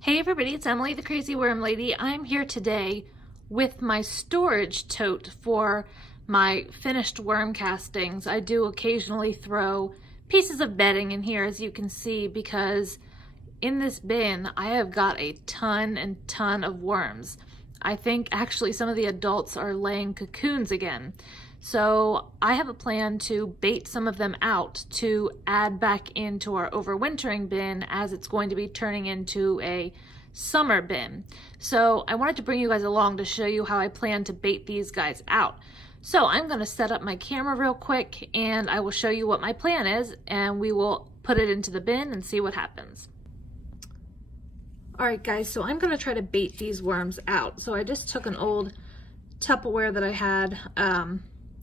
Hey everybody, it's Emily, the Crazy Worm Lady. I'm here today with my storage tote for my finished worm castings. I do occasionally throw pieces of bedding in here, as you can see, because in this bin I have got a ton of worms. I think actually some of the adults are laying cocoons again. So I have a plan to bait some of them out to add back into our overwintering bin, as it's going to be turning into a summer bin. So I wanted to bring you guys along to show you how I plan to bait these guys out. So I'm going to set up my camera real quick and I will show you what my plan is, and we will put it into the bin and see what happens. Alright guys, so I'm going to try to bait these worms out. So I just took an old Tupperware that I had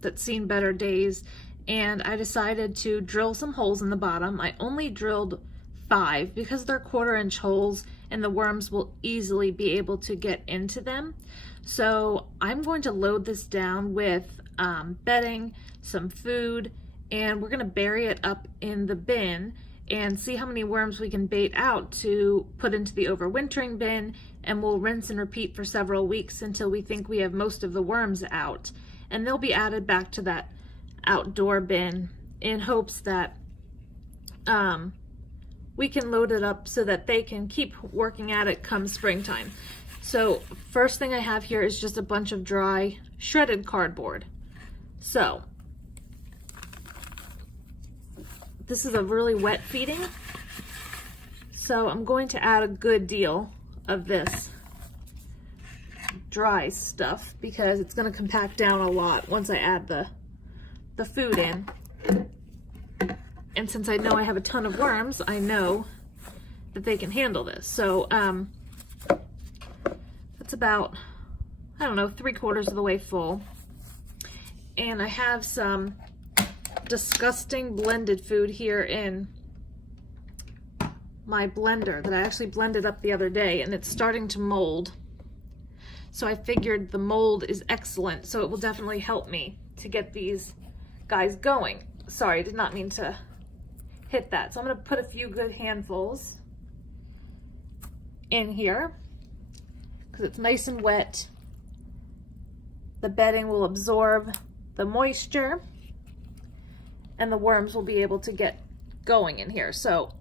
that's seen better days, and I decided to drill some holes in the bottom. I only drilled 5 because they're 1/4-inch holes and the worms will easily be able to get into them. So I'm going to load this down with bedding, some food, and we're going to bury it up in the bin and see how many worms we can bait out to put into the overwintering bin, and we'll rinse and repeat for several weeks until we think we have most of the worms out. And they'll be added back to that outdoor bin in hopes that we can load it up so that they can keep working at it come springtime. So first thing I have here is just a bunch of dry shredded cardboard. So this is a really wet feeding, so I'm going to add a good deal of this dry stuff because it's going to compact down a lot once I add the food in. And since I know I have a ton of worms, I know that they can handle this. So that's about, I don't know, 3/4 of the way full. And I have some disgusting blended food here in my blender that I actually blended up the other day, and it's starting to mold. So I figured the mold is excellent, so it will definitely help me to get these guys going. Sorry, I did not mean to hit that. So I'm going to put a few good handfuls in here because it's nice and wet. The bedding will absorb the moisture and the worms will be able to get going in here. So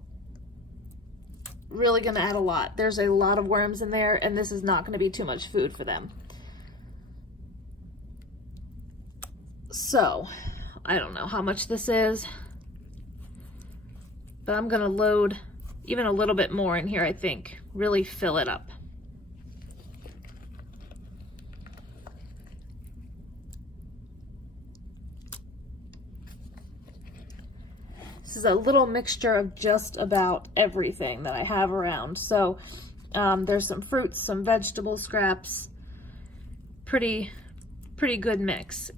really going to add a lot. There's a lot of worms in there, and this is not going to be too much food for them. So I don't know how much this is, but I'm going to load even a little bit more in here, I think. Really fill it up. This is a little mixture of just about everything that I have around. So there's some fruits, some vegetable scraps, pretty good mix.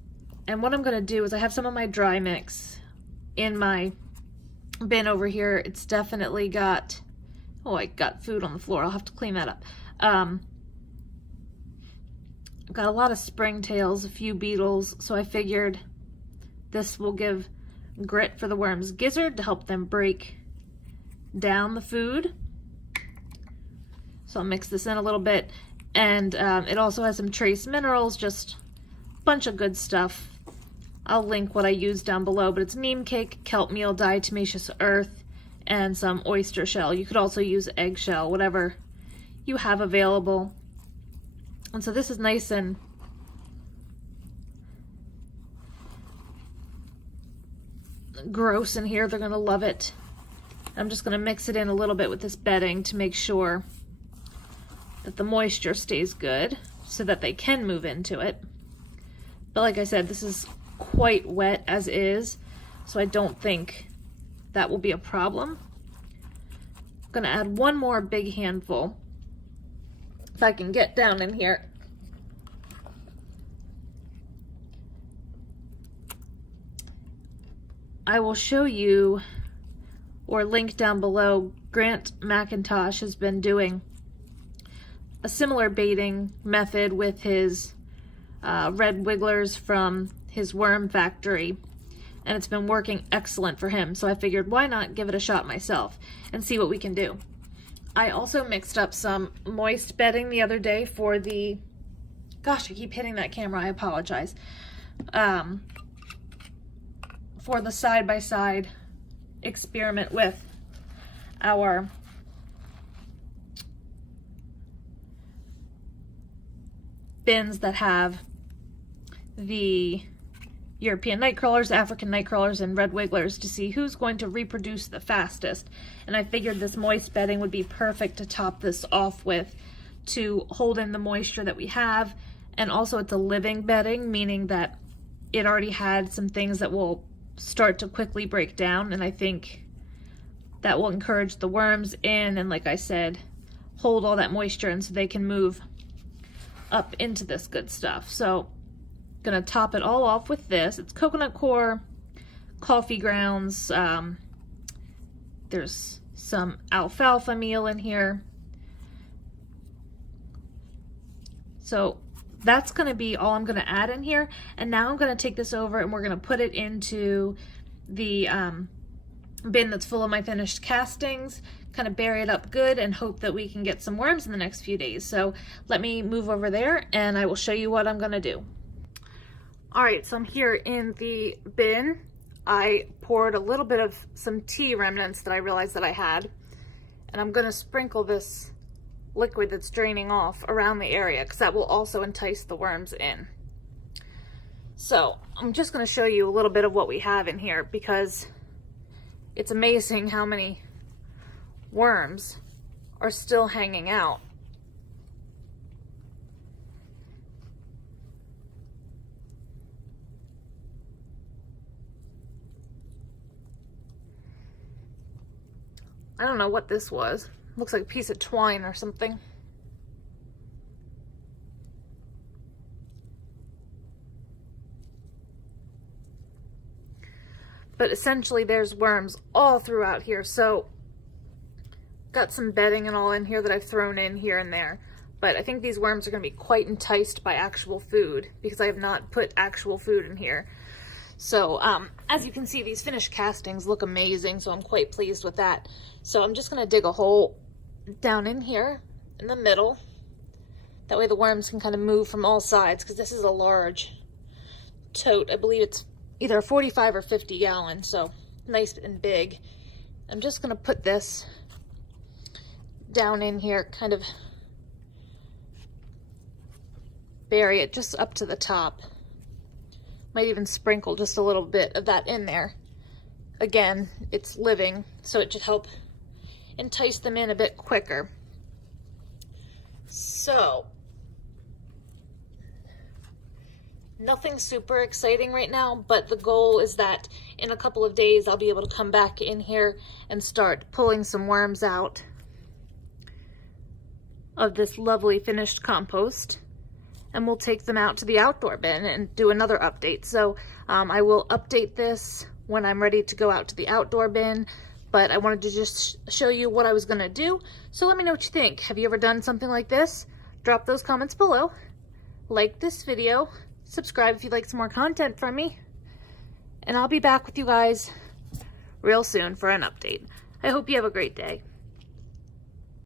And what I'm going to do is I have some of my dry mix in my bin over here. It's definitely got, oh, I got food on the floor. I'll have to clean that up. I've got a lot of springtails, a few beetles, so I figured this will give grit for the worm's gizzard to help them break down the food. So I'll mix this in a little bit, and it also has some trace minerals, just a bunch of good stuff. I'll link what I use down below, but it's neem cake, kelp meal, diatomaceous earth, and some oyster shell. You could also use eggshell, whatever you have available. And so this is nice and gross in here. They're gonna love it. I'm just gonna mix it in a little bit with this bedding to make sure that the moisture stays good so that they can move into it. But like I said, this is quite wet as is, so I don't think that will be a problem. I'm gonna add one more big handful if I can get down in here. I will show you, or link down below, Grant McIntosh has been doing a similar baiting method with his red wigglers from his worm factory, and it's been working excellent for him. So I figured, why not give it a shot myself and see what we can do. I also mixed up some moist bedding the other day for the, gosh, I keep hitting that camera, I apologize. For the side-by-side experiment with our bins that have the European night crawlers, African night crawlers, and red wigglers to see who's going to reproduce the fastest. And I figured this moist bedding would be perfect to top this off with to hold in the moisture that we have. And also it's a living bedding, meaning that it already had some things that will start to quickly break down, and I think that will encourage the worms in, and like I said, hold all that moisture in so they can move up into this good stuff. So gonna top it all off with this. It's coconut coir, coffee grounds, there's some alfalfa meal in here. So that's gonna be all I'm gonna add in here. And now I'm gonna take this over and we're gonna put it into the bin that's full of my finished castings, kind of bury it up good and hope that we can get some worms in the next few days. So let me move over there and I will show you what I'm gonna do. All right, so I'm here in the bin. I poured a little bit of some tea remnants that I realized that I had, and I'm gonna sprinkle this liquid that's draining off around the area because that will also entice the worms in. So I'm just going to show you a little bit of what we have in here because it's amazing how many worms are still hanging out. I don't know what this was. Looks like a piece of twine or something. But essentially there's worms all throughout here. So got some bedding and all in here that I've thrown in here and there. But I think these worms are going to be quite enticed by actual food because I have not put actual food in here. So as you can see, these finished castings look amazing, so I'm quite pleased with that. So I'm just going to dig a hole down in here in the middle. That way the worms can kind of move from all sides because this is a large tote. I believe it's either 45 or 50 gallon, so nice and big. I'm just going to put this down in here, kind of bury it just up to the top. Might even sprinkle just a little bit of that in there. Again, it's living, so it should help entice them in a bit quicker. So, nothing super exciting right now, but the goal is that in a couple of days I'll be able to come back in here and start pulling some worms out of this lovely finished compost. And we'll take them out to the outdoor bin and do another update. So I will update this when I'm ready to go out to the outdoor bin, but I wanted to just show you what I was gonna do. So let me know what you think. Have you ever done something like this? Drop those comments below. Like this video, subscribe if you'd like some more content from me, and I'll be back with you guys real soon for an update. I hope you have a great day.